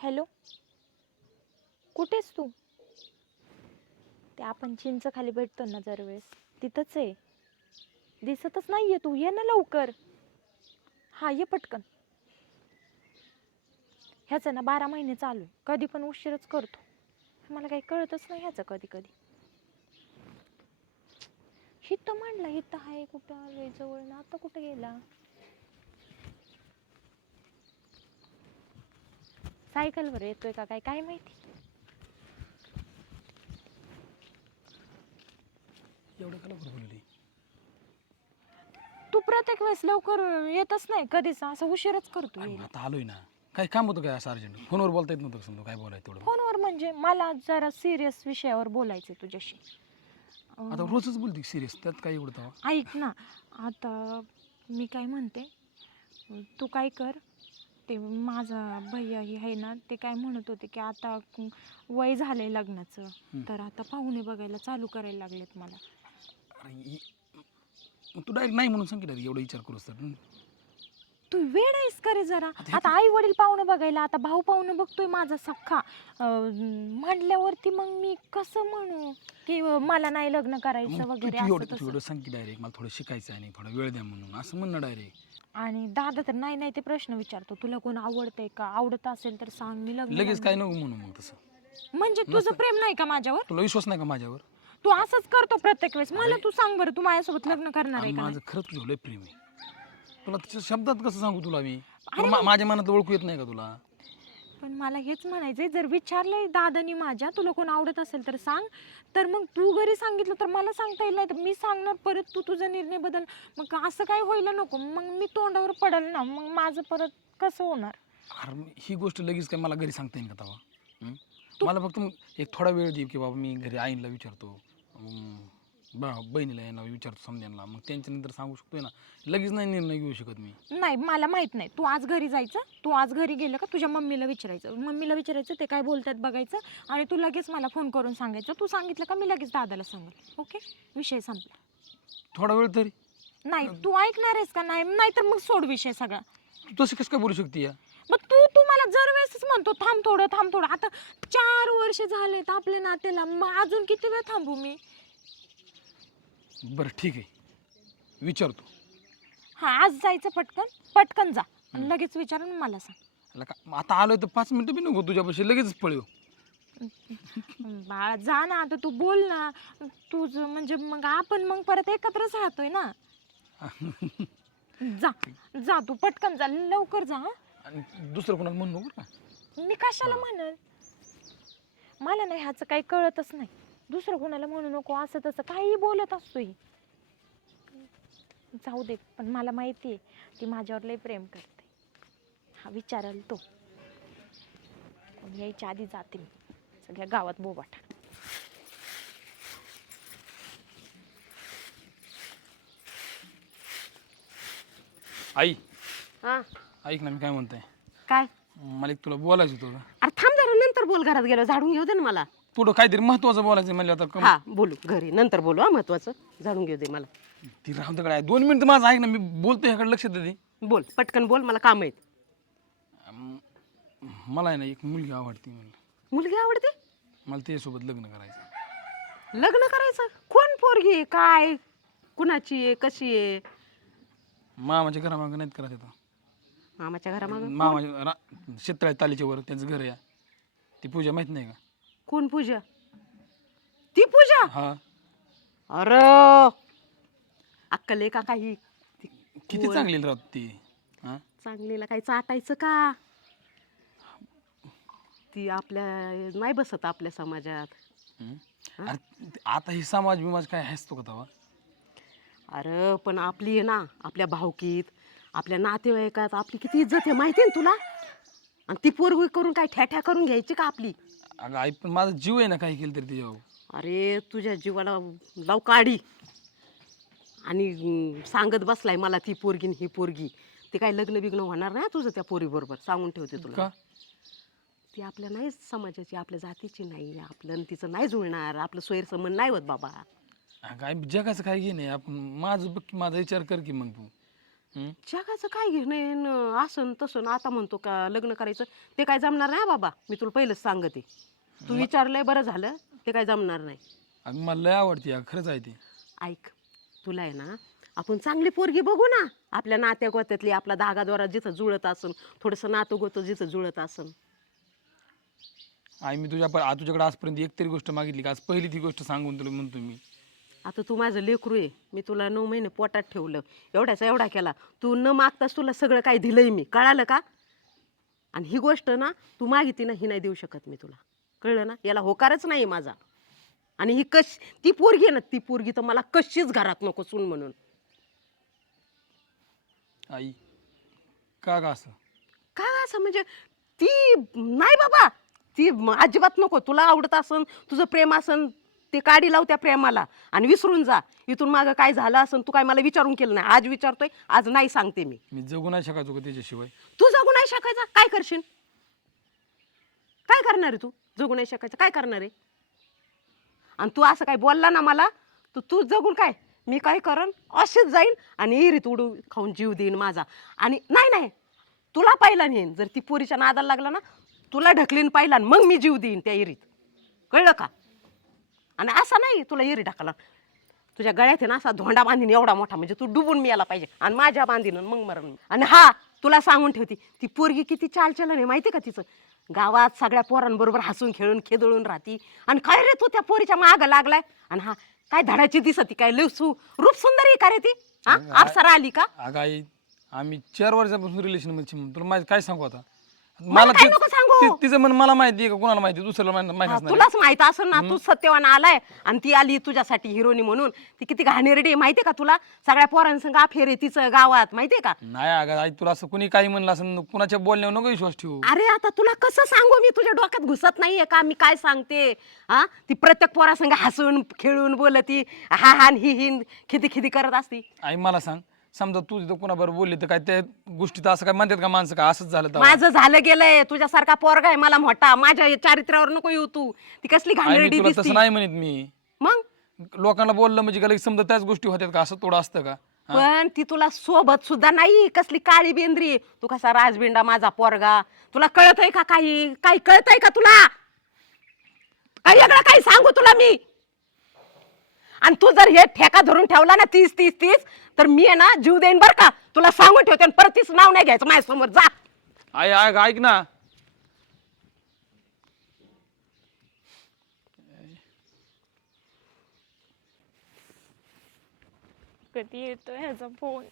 Hello, कुठेस तू? ते आपण चिंच खाली भेटतो ना दरवेळेस, तिथंच आहे. दिसतच नाहीये तू, ये ना लवकर. हा, ये पटकन. ह्याचं ना 12 महिने चालू, कधी पण उशीरच करतो. मला काही कळतच नाही ह्याचं कधी कधी. हिथं म्हणलं हिथं आहे, कुठं आलोय जवळ ना, आता कुठं गेला? सायकलवर येतोय का काय काय माहिती. एवढं का लवकर बोलली? तू प्रत्येक वेळेस लवकर येतच नाही कधीच, असं उशीरच करतो यायला. आता आलोय ना. काही काम होतं काय असं अर्जंट? फोनवर बोलता येत नव्हतं का समजा? काय बोलायचं तेवढं? फोनवर म्हणजे मला जरा सिरियस विषयावर बोलायचं तुझ्याशी. आता रोजच बोलते सिरियस, त्यात काय एवढं तेव्हा? ऐक ना, आता मी काय म्हणते, तू काय कर, ते माझा भैया हे आहे ना, ते काय म्हणत होते की आता वय झालंय लग्नाचं, तर आता पाहुणे बघायला चालू करायला लागलेत मला. अरे मग तू डायरेक्ट नाही म्हणून सांग की डायरेक्ट, एवढा विचार करूस तर. तू वेळ आहेस का रे जरा? आता आई वडील पाहुणं बघायला, आता भाऊ पाहुणं बघतोय माझा सख्खा, म्हणल्यावरती मग मी कसं म्हणू की मला नाही लग्न करायचं वगैरे असं तू तसं. एवढं सांग की डायरेक्ट, मला थोडं शिकायचं आहे आणि थोडा वेळ द्या म्हणून असं म्हणणं डायरेक्ट. आणि दादा तर नाही नाही ते प्रश्न विचारतो, तुला कोण आवडतंय का, आवडत असेल तर सांग, मी लग्न लगेच काय करणार. नको म्हणू मग तसं. म्हणजे तुझं प्रेम नाही का माझ्यावर? तुला विश्वास नाही का माझ्यावर? तू असंच करतो प्रत्येक वेळेस. मला तू सांग बरं, तू माझ्यासोबत लग्न करणार आहे का माझं नाही? खरंच तुझं लय प्रेम आहे. तुला तिच्या शब्दात कसं सांगू तुला मी? तुला माझ्या मनात ओळखू येत नाही का तुला? पण मला हेच म्हणायचंय, जर विचारलंय दादानी माझ्या तुला कोण आवडत असेल तर सांग, तर मग तू घरी सांगितलं तर मला सांगता येईल, नाही तर मी सांगणार परत तू तुझा निर्णय बदल. मग असं काय व्हायला नको, मग मी तोंडावर पडल ना, मग माझं परत कसं होणार? अरे ही गोष्ट लगेच काय मला घरी सांगता येईल का तेव्हा? मला फक्त मग एक थोडा वेळ दे की बाबा, मी घरी आईला विचारतो, बहिणीला यांना विचारतो, समजायला, मग त्यांच्यानंतर सांगू शकतोय ना. लगेच नाही निर्णय घेऊ शकत मी. नाही, मला माहित नाही. तू आज घरी जायचं, तू आज घरी गेलं का तुझ्या मम्मीला विचारायचं ते काय बोलतात बघायचं, आणि तू लगेच मला फोन करून सांगायचं. तू सांगितलं का मी लगेच दादाला सांगेल. ओके, विषय संपला. थोडा वेळ तरी. नाही, तू ऐकणार आहेस का नाही? नाहीतर मग सोड विषय सगळा. तू तसं कसं काय बोलू शकते या? मग तू मला जर वेळेसच म्हणतो थांब थोडं थांब थोडं. आता 4 वर्ष झालेत आपल्या नात्याला, मग अजून किती वेळ थांबू मी? बरं ठीक आहे, विचारतो. हा, आज जायचं, पटकन पटकन जा आणि लगेच विचारून मला सांग. आता आलोय तर 5 मिनिटं बी नको तुझ्यापाशी, लगेच पळू. बाळा जा ना, आता तू बोल ना. तुझं म्हणजे मग आपण मग परत एकत्रच राहतोय ना. जा जा, तू पटकन जा, लवकर जा. हा, आणि दुसरं कोणाला म्हणू नको का? मी कशाला म्हणल? मला नाही ह्याचं काही कळतच नाही. दुसरं कोणाला म्हणू नको, असं तसं काही बोलत असतोय. जाऊ दे, पण मला माहिती आहे ती माझ्यावर लय प्रेम करते. हा, विचारल तो. कोण यायच्या आधी जाते मी, सगळ्या गावात बोबाट. आई हा, ऐक ना, मी काय म्हणतोय, काय? मला एक तुला बोलायचं होतं. अरे थांब जरा, नंतर बोल. घरात गेलो झाडून घेऊ दे ना मला. थोडं काहीतरी महत्वाचं बोलायचं म्हणलं आता. हा, बोलू घरी, नंतर बोलू. हा, महत्वाचं झाडून घेऊ दे मला. ती राहू दे काय, 2 मिनिटं माझं ऐक ना, मी बोलतो ह्याकडे लक्ष दे. बोल पटकन बोल, मला काम आहेत. मला आहे ना एक मुलगी आवडती, म्हणलं मुलगी आवडते? मला त्याच्यासोबत लग्न करायचं. लग्न करायचं? कोण पोरगी आहे, काय, कुणाची आहे, कशी आहे? मामाच्या घरामागं नाहीत करत येतं. मामाच्या घरामागं? मामाच्या शेततळ्या तालीच्या वर त्यांचं घर आहे. ती पूजा माहित नाही का? कोण पूजा? ती पूजा? हा. अरे अक्कल आहे का काही? किती चांगली राहत ती. हा, चांगलीला काही चाटायचं का? ती आपल्या नाही बसत आपल्या समाजात. अरे आता ही समाज बिमाज काय हसतो का तेव्हा? अरे पण आपली आहे ना, आपल्या भावकीत, आपल्या नातेवाईकात आपली किती इज्जत आहे माहिती आहे ना तुला? आणि ती पोरगी करून काय ठ्याठ्या करून घ्यायची का आपली? अगं आई, पण माझा जीव आहे ना, काही केलं तरी तिच्यावर. अरे तुझ्या जीवाला लाव काडी. आणि सांगत बसलाय मला ती पोरगी न ही पोरगी. ते काय लग्न बिग्न होणार नाही तुझं त्या पोरी बरोबर, सांगून ठेवते तुला. का? ती आपल्या नाही समाजाची, आपल्या जातीची नाही, आपलं आणि तिचं नाही जुळणार, आपलं सोयरसमन नाही होत बाबा. अगं आई, जगाचं काय घे नाही आपण. माझं बघ की, माझा विचार कर की मग तू. जगाचं काय घेणं असं तसं आता म्हणतो का लग्न करायचं ते काय जमणार नाही बाबा. मी तुला पहिलंच सांगते. तू विचारलंय बरं झालं. ते काय जमणार नाही. आणि मला लय आवडते खरंच आहे ती. ऐक, तुला आहे ना आपण चांगली पोरगी बघू ना. आपल्या नात्यागोत्यातली आपला धागाद्वारा जिथं जुळत असन, थोडंसं नातं गोतं जिथं जुळत असन. आई मी तुझ्याकडे आजपर्यंत एक तरी गोष्ट मागितली का? आज पहिली ती गोष्ट सांगून तुला म्हणतो मी. आता तू माझं लेकरू आहे. मी तुला 9 महिने पोटात ठेवलं, एवढ्याचा एवढा केला. तू न मागताच तुला सगळं काही दिलंय मी, कळालं का? आणि ही गोष्ट ना तू मागितली ना ही नाही देऊ शकत मी तुला, कळलं ना? याला होकारच नाही माझा. आणि ही ती पोरगी आहे ना, ती पोरगी तर मला कशीच घरात नको सून म्हणून. आई का असं? काय असं म्हणजे ती नाही बाबा, ती अजिबात नको. तुला आवडत असन, तुझं प्रेम असन, ते काडी लाव त्या प्रेमाला आणि विसरून जा. इथून मागं काय झालं असन तू काय मला विचारून केलं नाही. आज विचारतोय, आज नाही सांगते मी. मी जगू नाही शकायचो का त्याच्याशिवाय? तू जगू नाही शकायचा काय करशील? काय करणार आहे तू? जगू नाही शकायचं काय करणार आहे? आणि तू असं काय बोलला ना मला, तू जगून काय मी काय करन अशीच जाईन आणि इरीत उडू खाऊन जीव देईन माझा. आणि नाही तुला पाहिला नेईन. जर ती पोरीच्या नादाला लागला ना तुला ढकलीन पाहिला मग मी जीव देईन त्या इरीत, कळलं का? आणि असा नाही तुला इरी ढकला, तुझ्या गळ्यात आहे ना असा धोंडा बांधीन एवढा मोठा, म्हणजे तू डुबून मी याला पाहिजे आणि माझ्या बांधीन मग मरण. आणि हा तुला सांगून ठेवती, ती पोरगी किती चालचलन आहे माहिती का तिचं? गावात सगळ्या पोरांबरोबर हसून खेळून खेदळून राहती. आणि काय रे तू त्या पोरीच्या मागं लागलाय? आणि हा काय धडाची दिसती काय लिवसू रूप सुंदर आहे का रे ती? हा अप्सरा आली का? अगं आई आम्ही 4 वर्षापासून रिलेशन मध्ये. तुला माझं काय सांगू आता? मला काय नको सांगू. तिचं मन मला माहिती आहे का कोणाला माहिती? दुसऱ्याला माहिती असणार. तुलाच माहित असेल ना, तू सत्यवान आलाय आणि ती आली तुझ्यासाठी हिरोनी म्हणून. ती किती घाणेरडी माहितीये का तुला? सगळ्या पोरांसंग अफेर आहे तिचं गावात, माहितीये का? नाही अगं आई तुला असं कुणी काही म्हणलं असं कुणाच्या बोलण्यावर नको विश्वास ठेवू. अरे आता तुला कसं सांगू मी? तुझ्या डोक्यात घुसत नाहीये का मी काय सांगते? हा ती प्रत्येक पोरासंग हसून खेळून बोलती, हा हा ही खिदी खिदी करत असती. आई मला सांग, समजा तू तिथं कोणाबरोबर बोलली तर काय त्या गोष्टीत असं काय म्हणतात का माणसं का असंच झालं तेव्हा? माझं झालं गेलंय. तुझ्यासारखा पोरगा आहे मला मोठा. माझ्या चारित्र्यावर नको येऊ तू. ती कसली आई, मी घाणेरडी तुला दिसती. तसं नाही म्हणत मी. मग लोकांना बोललं म्हणजे काय समजा त्याच गोष्टी होत्यात का? असं थोडं असतं का? पण ती तुला सोबत सुद्धा नाही. कसली काळी बेंद्री. तू कसा राजबिंडा माझा पोरगा. तुला कळतंय का काही? काही कळतंय का तुला? काही वेगळं काही सांगू तुला मी? आणि तू जर हे ठेका धरून ठेवला ना 30 तर मी आहे ना जीव देईन बर का. तुला सांगून ठेवते आणि परत तीच नाव नाही घ्यायचं माझ्यासमोर. जा. आई ऐक ना. कधी येतोय ह्याचा फोन?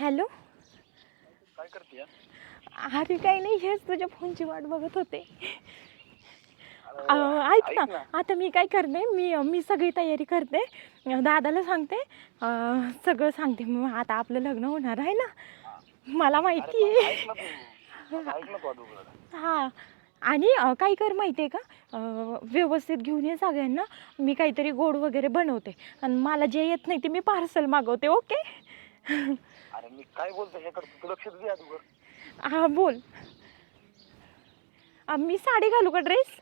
हॅलो. काय करते? अरे काही नाही, हेच तुझ्या फोनची वाट बघत होते. ऐक ना, आता मी काय करते, मी सगळी तयारी करते, दादाला सांगते, सगळं सांगते. मग आता आपलं लग्न होणार आहे ना, मला माहिती आहे. हा आणि काय कर माहिती आहे का, व्यवस्थित घेऊन ये सगळ्यांना. मी काहीतरी गोड वगैरे बनवते आणि मला जे येत नाही ते मी पार्सल मागवते. ओके? अरे मी काय बोलतो हे कर, तू लक्ष दे अगोदर. हा बोल. मी साडी घालू का ड्रेस?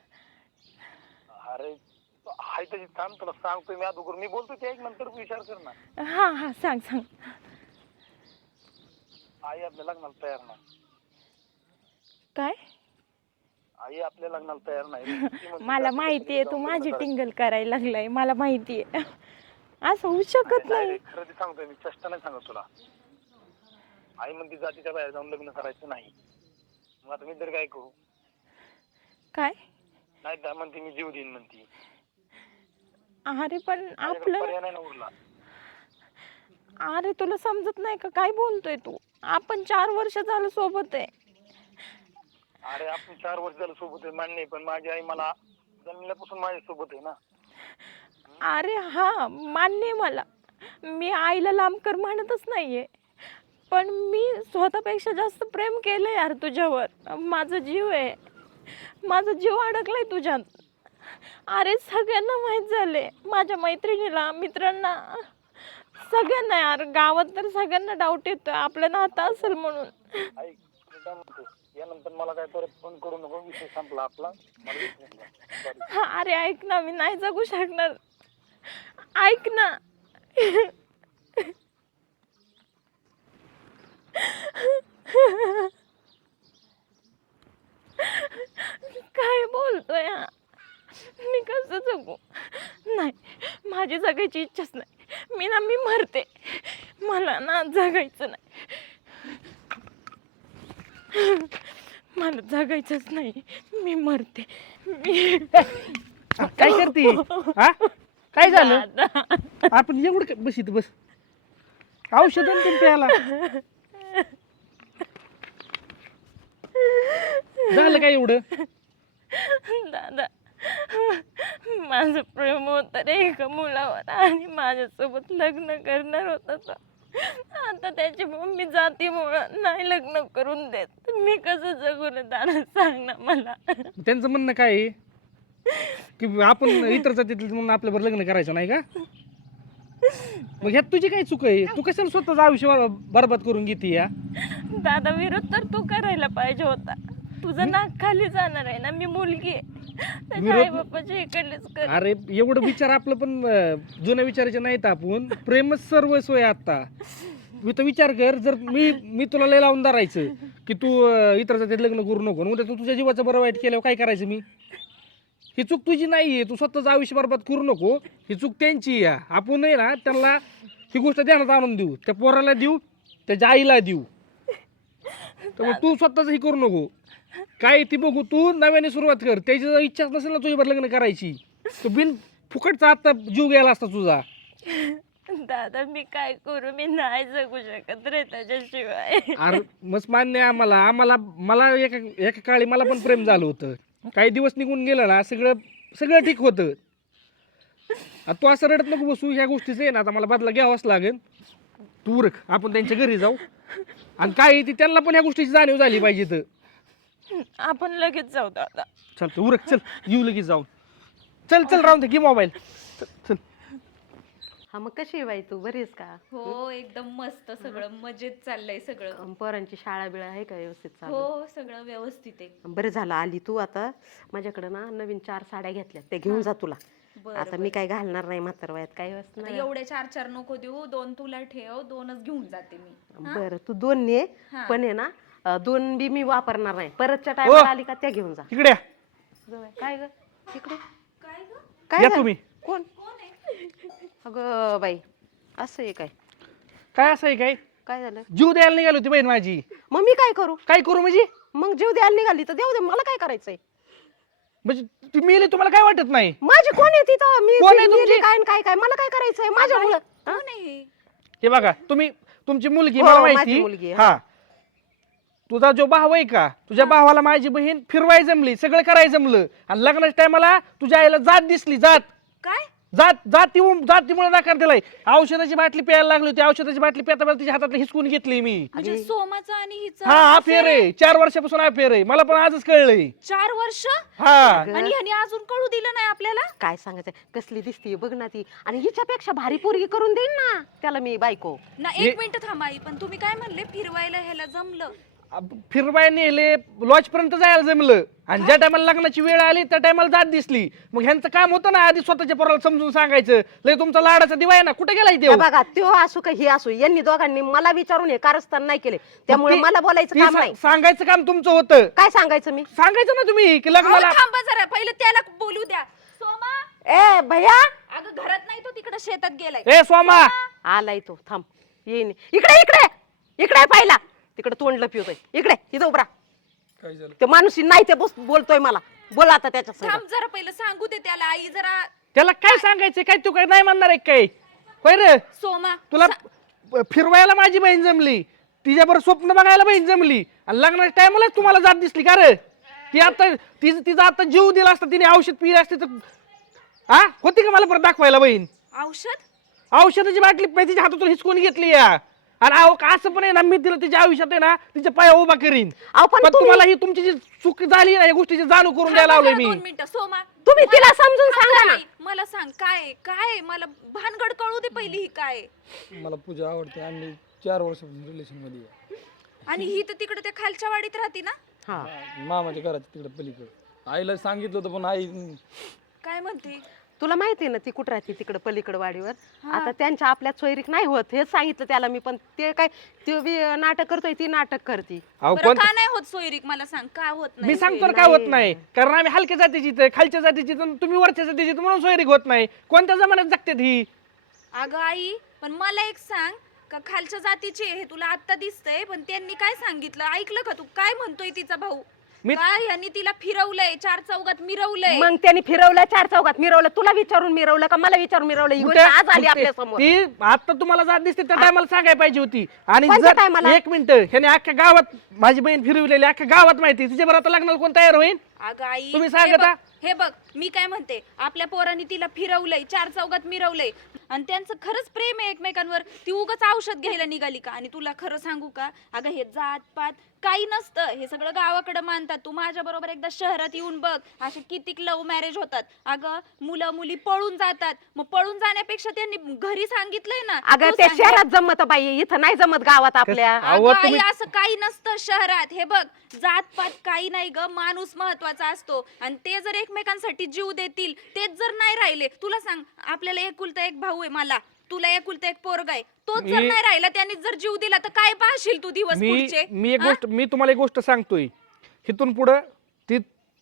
अरे हाय तशी थांब, तुला सांगतोय मी अगोदर. मी बोलतो ते एक, नंतर विचार कर ना. हा हा सांग. आई आपल्या लग्नाला तयार नाही. काय? आई आपल्या लग्नाला तयार नाही. ती म्हणते मला जाती माहिती आहे जाती तू जाऊन माझी लग्न टिंगल करायला लागलाय, मला माहिती आहे. असं होऊ शकत करायचं. नाही. खरं ते सांगतोय मी, चेष्टा नाही सांगत तुला. आई म्हणते जातीच्या बाहेर जाऊन लग्न करायचं नाही. मग आता मी तर काय करू? काय? नाही तर म्हणते मी जीव देईन म्हणते. अरे पण माझ्याकडे आपलं, पर्याय नाही ना उरला. अरे तुला समजत नाही का काय बोलतोय तू? आपण 4 वर्ष झालं सोबत आहे. अरे आपण 4 वर्ष झालं सोबत आहे मान्य आहे, पण माझी आई मला जन्मल्यापासून माझ्या सोबत आहे ना. अरे हा मान्य आहे मला, मी आईला लांब कर म्हणतच नाहीये, पण मी स्वतःपेक्षा जास्त प्रेम केलंय यार तुझ्यावर. माझा जीव आहे, माझा जीव अडकलाय तुझ्यात. अरे सगळ्यांना माहित झाले, माझ्या मैत्रिणीला, मित्रांना, सगळ्यांना यार. गावात तर सगळ्यांना डाऊट येतोय आपलं नातं असेल म्हणून. ऐक मी काय म्हणतो, यानंतर मला काय परत फोन करू नको, विषय संपला आपला. मला विसरून जा. Sorry. अरे ऐक ना, मी नाही जगू शकणार. ऐक ना. काय बोलतोय हा? मी कसं जगू? नाही, माझी जगायची इच्छाच नाही. मी मरते. मला ना जगायचं नाही. मला जगायचंच नाही. मी मरते. काय करते हा? काय झालं? दादा. आपण एवढं बस इथं बस. औषध आणते प्यायला. झालं काय एवढं? दादा, माझं प्रेम होतं रे एका मुलावर आणि माझ्यासोबत लग्न करणार होता तो. आता त्याची मम्मी जातीमुळं नाही लग्न करून देत. मी कसं जगू रे दादा, सांग ना मला. त्यांचं म्हणणं काय आहे की आपण इतर जातीतले म्हणून आपल्यावर लग्न करायचं नाही का? मग ह्यात तुझी काय चूक आहे? तू कशाला स्वतःच आयुष्य बरबाद करून घेते या? दादा, विरोध तर तू करायला पाहिजे होता. तुझं नाक खाली जाणार आहे ना. मी मुलगी आहे. त्याच्या विरोध- आई बापाच्या इकडलेच कर. अरे एवढं विचार आपलं पण जुन्या विचाराचे नाहीत. आपण प्रेमच सर्वस्व आहे आता. मी तर विचार कर, जर मी तुला लय लावून धरायचं की तू इतर जातीत लग्न करू नको, उद्या तू तुझ्या जीवाचं बरं वाईट केल्यावर काय करायचं मी? ही चूक तुझी नाहीये. तू स्वतःच आयुष्य बरबाद करू नको. ही चूक त्यांची आहे. आपण आहे ना त्यांना ही गोष्ट ध्यानात आणून देऊ, त्या पोराला देऊ, त्याच्या आईला देऊ. त्यामुळे तू स्वतःच ही करू नको. काय ती बघू, तू नव्याने सुरुवात कर. त्याची जर इच्छाच नसेल ना तुझ्यावर लग्न करायची, तो बिन फुकटचा आता जीव गेला असता तुझा. दादा, मी काय करू? मी नाही जगू शकत रे त्याच्याशिवाय. अरे मस्त मान्य आहे आम्हाला मला एका काळी मला पण प्रेम झालं होतं. काही दिवस निघून गेलं ना, सगळं ठीक होतं. आता तू असं रडत नको बसू. ह्या गोष्टीचं आहे ना, आता मला बदला घ्यावाच लागेल. तू उरक, आपण त्यांच्या घरी जाऊ. आणि काय ती त्यांना पण ह्या गोष्टीची जाणीव झाली पाहिजे. तर आपण लगेच जाऊ दादा. चल उरक, चल येऊ लगेच जाऊन. चल राहून दे, घे मोबाईल. चल. हा, मग कशी आहे बाई तू? बरी आहेस का? हो एकदम मस्त, सगळं मजेत चाललंय सगळं. पोरांची शाळा बिळा आहे का व्यवस्थित चालू? हो सगळं व्यवस्थित आहे. बरं झालं आली तू. आता माझ्याकडं ना नवीन 4 साड्या घेतल्या, ते घेऊन जा तुला. बरं, आता मी काय घालणार नाही म्हातार वयात, काय आता असणार. एवढे 4 नको देऊ, 2 तुला ठेव, 2च घेऊन जाते मी. हा? बरं, तू 2 ने. हा. पण आहे ना 2 बी मी वापरणार नाही. परतच्या टायमाला आली का त्या घेऊन जा. इकडे या. काय ग इकडे? काय ग? काय या झालं? तुम्ही. कोण? अगं बाई, असं आहे काय? काय असं आहे काय? काय झालं? जीव द्यायला निघाली होती बहीण माझी. मग मी काय करू? काय करू म्हणजे? मग जीव द्यायला निघाली तर देऊ दे, मला काय करायचंय? म्हणजे ती मेली तुम्हाला काय वाटत नाही? माझी कोण आहे तिथं? मी कोण आहे ती तुमची? मेली काय न काय मला काय करायचंय माझ्यामुळं? हा? कोण आहे? हे बघा, तुमची मुलगी हो, मला माझी माहिती. मुलगी, हा, तुझा जो भाऊ आहे का, तुझ्या भावाला माझी बहीण फिरवाय जमली, सगळं करायला जमलं. आणि लग्नाच्या टायमाला तुझ्या आईला जात दिसली. काय? जातीमुळे नकार दिलाय. औषधाची बाटली प्यायला लागली होती. औषधाची बाटली पेता पेता तिच्या हातातली हिसकून घेतली मी. म्हणजे सोमाचं आणि हिचं हा, अफेअर आहे. 4 वर्षापासून अफेअर आहे. मला पण आजच कळलंय. 4 वर्ष हा, आणि ह्याने अजून कळू दिलं नाही आपल्याला. काय सांगायचंय? कसली दिसती बघ ना ती. आणि हिच्यापेक्षा भारी पोरगी करून देईन ना त्याला मी बायको. ना एक मिनिट थांबा आई, पण तुम्ही काय म्हणले फिरवायला ह्याला जमलं? फिरवाय नेले, लॉज पर्यंत जायला जमलं. आणि ज्या टायमाला लग्नाची वेळ आली त्या टायमाला जात दिसली. मग ह्यांचं काम होतं ना आधी स्वतःच्या पोराला समजून सांगायचं, लय तुमचा लाडाचा दिवा आहे ना, कुठे गेलाय हे देव? बघा, तो असू का हे असू, यांनी दोघांनी मला विचारून हे कारस्थान नाही केले, त्यामुळे मला बोलायचं काम नाही. सांगायचं काम तुमचं होतं. काय सांगायचं मी? सांगायचं ना तुम्ही की अहो, लग्नाला. थांबा जरा, पहिले त्याला बोलू द्या. सोमा, ए भैया, अगं घरात नाही, तो तिकडे शेतात गेलाय. ए सोमा, आलाय तो. थांब, येईन. इकडे इकडे इकडे पाहिला, तिकडे तोंड लपिवतोय. इकडे इथं उभरा. काय झालं? ते माणूस नाही ते बोलतोय मला. बोला आता त्याच्या संग. थांब जरा, पहिलं सांगू दे त्याला. आई जरा. त्याला काय सांगायचं? काय तू काय नाही म्हणणार आहे काय? होय रे, सोमा, तुला फिरवायला माझी बहीण जमली, तिच्याबरोबर स्वप्न बघायला बहीण जमली, आणि लग्नाच्या टायमाला तुम्हाला जात दिसली का रे? ती आता तिचा आता जीव दिला असता, तिने औषध पिले असते तर हा होती का मला परत दाखवायला बहीण? औषधाची बाटली तिच्या हातातून हिसकून घेतली या. आणि असं पण आहे ना, मी तिला तिच्या आयुष्यात आहे ना तिच्या पाया उभा करीन. पण तुम्हाला ही तुमची जी चूक झाली ना, या गोष्टीची जाणीव करून द्यायला लावलंय मी. 2 मिनिटं. सोमा, तुम्ही तिला समजून सांगा ना. मला सांग काय काय, मला भानगड कळू दे पहिली. ही काय? मला पूजा आवडते. आम्ही 4 वर्षापासून रिलेशन मध्ये आहे. आणि ही तर तिकडे त्या खालच्या वाडीत राहते ना? हा, मामाच्या घराच्या तिकडे पलीकडे. आईला सांगितलं होतं पण आई काय म्हणते? तुला माहिती आहे ना ती कुठं राहते तिकडं पलीकडं वाडीवर. आता त्यांच्या आपल्यात सोयरीक नाही होत हेच सांगितलं त्याला मी, पण ते काय ते बी नाटक करतोय ती नाटक करते. अहो बरं कोण का नाही होत सोयरीक मला सांग, का होत मी नाही? सांगतो ना काय होत नाही, कारण आम्ही हलक्या जातीची तर खालच्या जातीची तर तुम्ही वरच्या जातीची तर म्हणून सोयरीक होत नाही. कोणत्या जमान्यात जगतात ही? अगं आई, पण मला एक सांग, का खालच्या जातीचे हे तुला आता दिसतंय, पण त्यांनी काय सांगितलं ऐकलं का तू? काय म्हणतोय तिचा भाऊ? काय यांनी तिला फिरवलंय, 4 चौघात मिरवलंय. मग त्यांनी फिरवलं 4 चौघात मिरवलं. तुला विचारून मिरवलं का मला विचारून मिरवलं? ही गोष्ट आज आली आपल्या समोर. ती आता तुम्हाला जात दिसते त्या टायमाला सांगायला पाहिजे होती. आणि कोणत्या जर टायमाला? 1 मिनिट ह्याने अख्ख्या गावात माझी बहीण फिरवलेली अख्ख्या गावात माहिती, तिच्या बरं आता लग्नाला कोण तयार होईल? अगं आई, तुम्ही हे सांगता? बघ, हे बघ मी काय म्हणते, आपल्या पोरांनी तिला फिरवलंय, 4 चौघात मिरवलंय, आणि त्यांचं खरंच प्रेम आहे एकमेकांवर. ती उगाच औषध घ्यायला निघाली का? आणि तुला खरं सांगू का, अगं हे जात पात काही नसतं, हे सगळं गावाकडे मानतात. तू माझ्या बरोबर एकदा शहरात येऊन बघ, असे कितीक लव्ह मॅरेज होतात. अगं मुलं मुली पळून जातात, मग पळून जाण्यापेक्षा त्यांनी घरी सांगितलंय ना. अगं तू त्या सांग. शहरात जमत बाई, इथं नाही जमत गावात आपल्या. अहो, अगं आई, तुम्ही- असं काही नसतं शहरात. हे बघ, जात पात काही नाही ग, माणूस महत्वाचा असतो. आणि ते जर एकमेकांसाठी जीव देतील, तेच जर नाही राहिले, तुला सांग, आपल्याला एकुलता एक भाऊ आहे मला, तुला एकुलता एक पोरगा आहे, तोच जर नाही राहिला, त्यांनी जर जीव दिला तर काय पाहशील तू दिवस पुढचे? मी तुम्हाला एक गोष्ट सांगतोय, इथून पुढं ती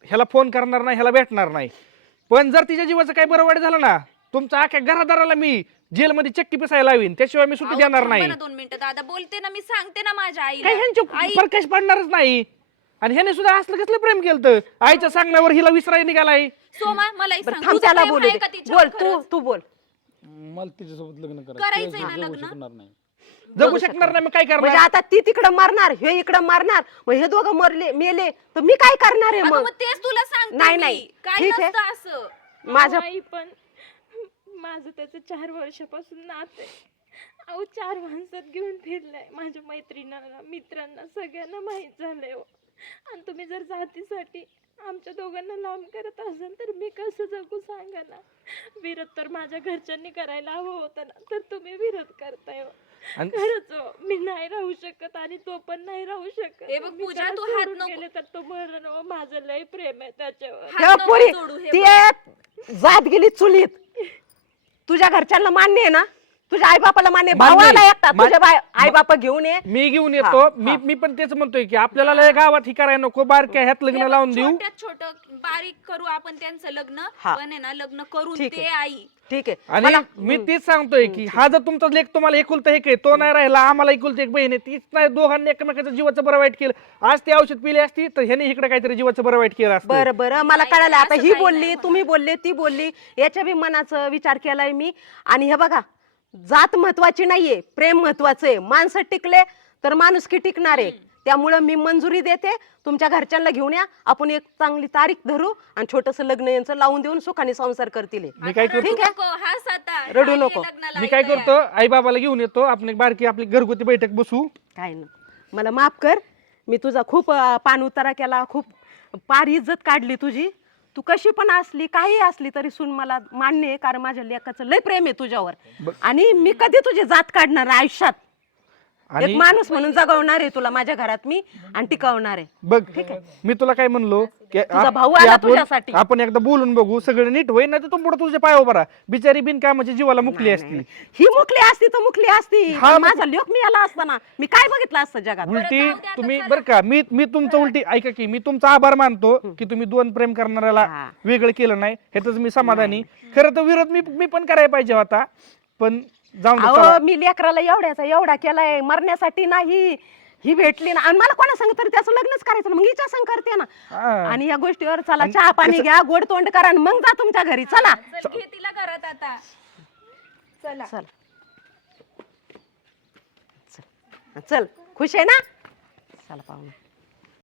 ह्याला फोन करणार नाही, ह्याला भेटणार नाही. पण जर तिच्या जीवाचं काही बरं वाईट झालं ना, तुमच्या अख्ख्या घरादाराला मी जेलमध्ये चक्की पिसायला लावीन, त्याशिवाय मी सुट्टी देणार नाही. 2 मिनिटं दादा, बोलते ना, मी सांगते ना माझ्या काही आईला. ह्यांची प्रकाश पडणारच नाही. आणि ह्याने सुद्धा असलं कसलं प्रेम केलं, आईच्या सांगण्यावर हिला विसरायला निघालाय. सोमा, मला एक बरं सांग, थांब तुझं त्याला प्रेम बोलू आहे दे. का तिच्यावर बोल खरंच? तू बोल. मला तिच्यासोबत लग्न करायचंय ना जगू लग्न? शकणार नाही. जगू शकणार नाही, मग काय म्हणजे करणार? आता ती तिकडं मारणार, हे इकडं मारणार, मग हे दोघं मरले मेले तर मी काय करणार आहे अगं, मग? मग तेच तुला सांगते नाही, मी. नाही. काय ठीक आहे. नसतं असं. माझ्या आई पण माझं त्याचं 4 वर्षापासून नातं आहे. अहो 4 माणसात घेऊन फिरलाय, माझ्या मैत्रिणींना मित्रांना सगळ्यांना माहित झालंय हो. आणि तुम्ही जर जातीसाठी आमच्या दोघांना लांब करत असाल तर मी कसं जगू सांगा ना. विरोध तर माझ्या घरच्यांनी करायला हवं होतं ना, तर तुम्ही विरोध करताय हो. आणि- खरंच हो, मी नाही राहू शकत आणि तो पण नाही राहू शकत. हे बघ मी पूजा, त्याला तू हात सोडून नको- गेले तर तो मरण हो. माझं लय प्रेम आहे त्याच्यावर. हात हे नको पोरी जोडू, हे ती बघ. जात गेली चुलीत. तुझ्या घरच्यांना मान्य आहे ना? तुझ्या आई बापाला मान्य आहे? मान्य आहे. भावाला एकटा मा- तुझ्या आई बापा घेऊन ये. मी घेऊन येतो. मी पण तेच म्हणतोय की आपल्याला लय गावात ही करायला नको, बारक्या ह्यात लग्न लावून देऊ. छोट्यात छोटं बारीक करू आपण त्यांचं लग्न, हा. पण आहे ना लग्न करून ठीक ते आहे. आई. ठीक आहे. आणि मला मी तेच सांगतोय की हा जर तुमचा लेख तुम्हाला एकुलता एक आहे, तो नाही राहिला, आम्हाला एकुलता एक बहीण आहे, तीच नाही, दोघांनी एकमेकाचं जीवाचं बरं वाईट केलं. आज ती औषध पिली असती तर ह्याने इकडे काहीतरी जीवाचं बरं वाईट केलं असतं. बरं बरं मला नाही, कळालं आता. असं ही काही बोलली, नाही तुम्ही बोलले, ती बोलली, याच्या बी मनाचा विचार केलाय मी. आणि हे बघा, जात महत्वाची नाहीये, प्रेम महत्वाचं आहे. माणसं टिकले तर माणुसकी टिकणार आहे. त्यामुळं मी मंजुरी देते, तुमच्या घरच्यांना घेऊन या, आपण एक चांगली तारीख धरू आणि छोटस लग्न यांचं लावून देऊन सुखाने संसार करतील हे. मी काय आता करतो रडू नको, हस आता. रडू झाली नको. लग्नाला मी काय आई करतो, आई बाबाला घेऊन येतो, आपण एक बारकी आपली घरगुती बैठक बसू. काय ना, मला माफ कर, मी तुझा खूप पान उतारा केला, खूप पार इज्जत काढली तुझी. तू कशी पण असली, काही असली तरी सून मला मान्य आहे, कारण माझ्या लेकाचं लय प्रेम आहे तुझ्यावर. आणि मी कधी तुझी जात काढणार आहे आयुष्यात. एक आणि माणूस म्हणून जगवणार आहे तुला माझ्या घरात मी, आणि टिकवणार आहे. बघ, मी तुला काय म्हणलो की तुझा भाऊ की आला तुझ्यासाठी. आपण एकदा बोलून बघू, सगळं नीट होईल, नाही तर तू पुढे तुझ्या पायावर भरा. बिचारी बिनकामाची जीवाला मुकली असती. ही मुकली असती तर मुकली असती, हा, पण माझा लोक मी आला असताना मी काय बघितलं असतं जगात? उलटी जाऊ दे आता, तुम्ही चला. बरं का, मी तुमचं उलटी ऐका की, मी तुमचा आभार मानतो की तुम्ही 2 प्रेम करणाऱ्याला हा. वेगळं केलं नाही, ह्याच मी समाधानी. खरं तर विरोध मी पण करायला पाहिजे होता, पण जाऊन दे, चला. अहो मी लेकराला एवढ्याचा एवढा केलाय, मरण्यासाठी नाही. ही भेटली ना, आणि मला कोणा सांग तरी त्याचं लग्नच करायचं ना, मग हिच्या संग करते ना. हा. आणि या गोष्टीवर चला, चहा पाणी घ्या, गोड तोंड करा आणि मग जा तुमच्या घरी. चला चल, घे तिला घरात आता. चला. चल चल, खुश आहे ना? चला पाहुणे.